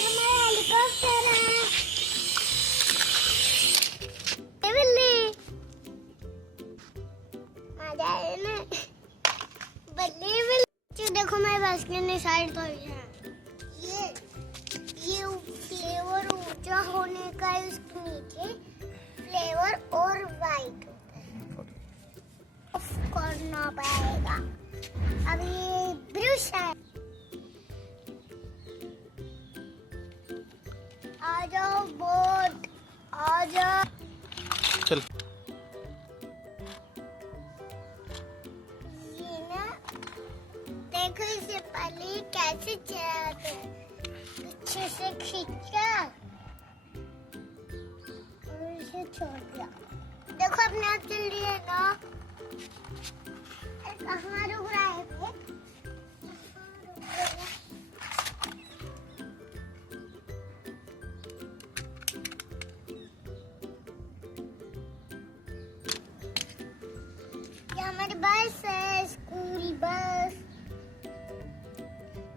हमारा हेलीकॉप्टर है। बिल्ली आ जाए ना। बल्ली बिल्ली देखो मेरे बस के साइड तो है। ये फ्लेवर ऊंचा होने का है, उसके नीचे फ्लेवर और वाइट ऑफ करना पड़ेगा। अब ये ब्रश है। आ जाओ बोट, आ जाओ। चल ये ना देखो इसे पहले कैसे चलाते हैं। पीछे से खींचा और इसे छोड़ दिया। देखो अपने आप चल रही है ना। कहाँ रुक रहा है ये? ये हमारी बस है, स्कूल बस।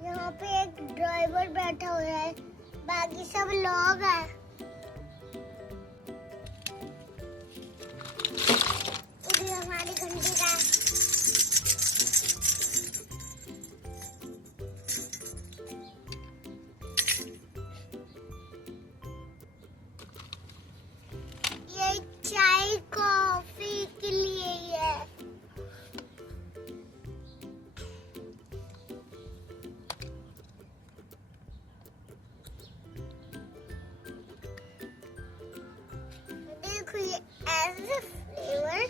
यहाँ पे एक ड्राइवर बैठा हुआ है, बाकी सब लोग हैं। इधर हमारी घंटी का ये चाय कॉफी के लिए ही है। देखो ये ऐसे फ्लेवर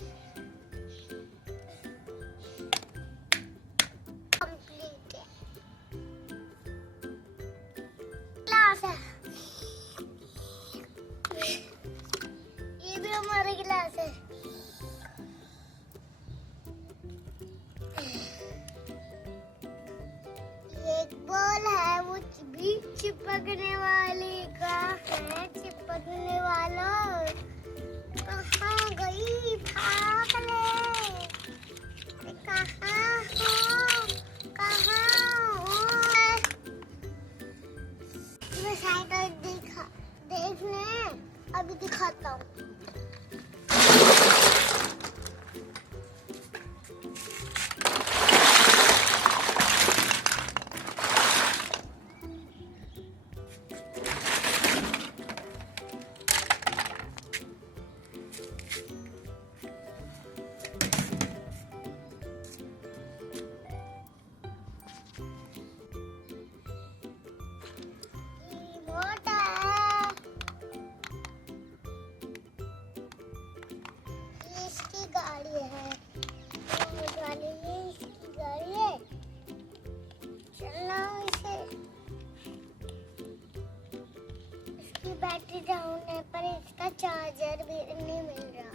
कंप्लीट है। ग्लास है, ये भी हमारा गिलास है। ये एक बॉल है, वो भी चिपकने वाले का है। चिपकने वाला कहाँ गई? भाग ले। अरे कहाँ हो? कहाँ हो? मैं साइड देखने अभी दिखाता हूँ। मोटा है, ये इसकी गाड़ी है। ये इसकी गाड़ी है। चलना इसे। इसकी बैटरी डाउन है, पर इसका चार्जर भी नहीं मिल रहा।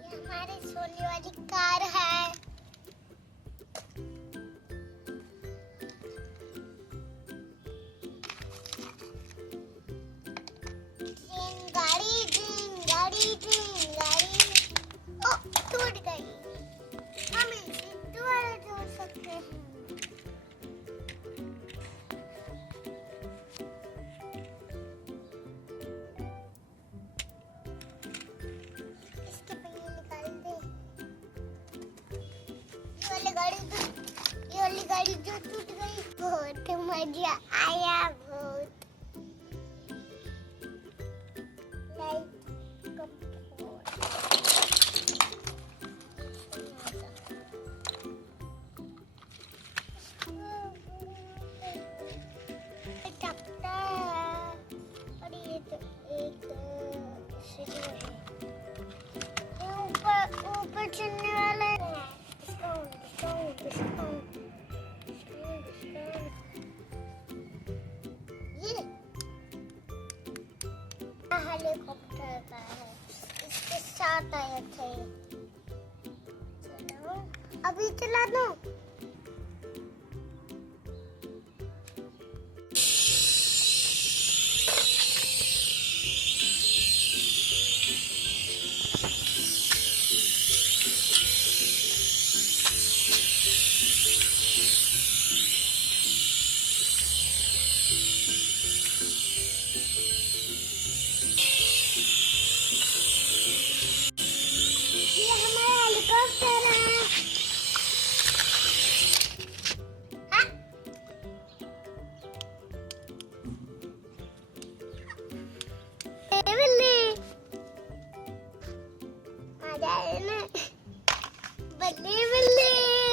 ये हमारी सोने वाली कार है। ट्रेन गाड़ी ओ टूट गई। हम इसे दोबारा जोड़ सकते हैं। इसके पहिए निकाल दे। ये वाली गाड़ी जो टूट गई। बहुत मजा आया, बहुत। ऊपर चढ़ने वाला है। ये हेलीकॉप्टर का है, इसके साथ आए थे। चलो अभी चला दो। आ जाए ना। बल्ले बल्ले।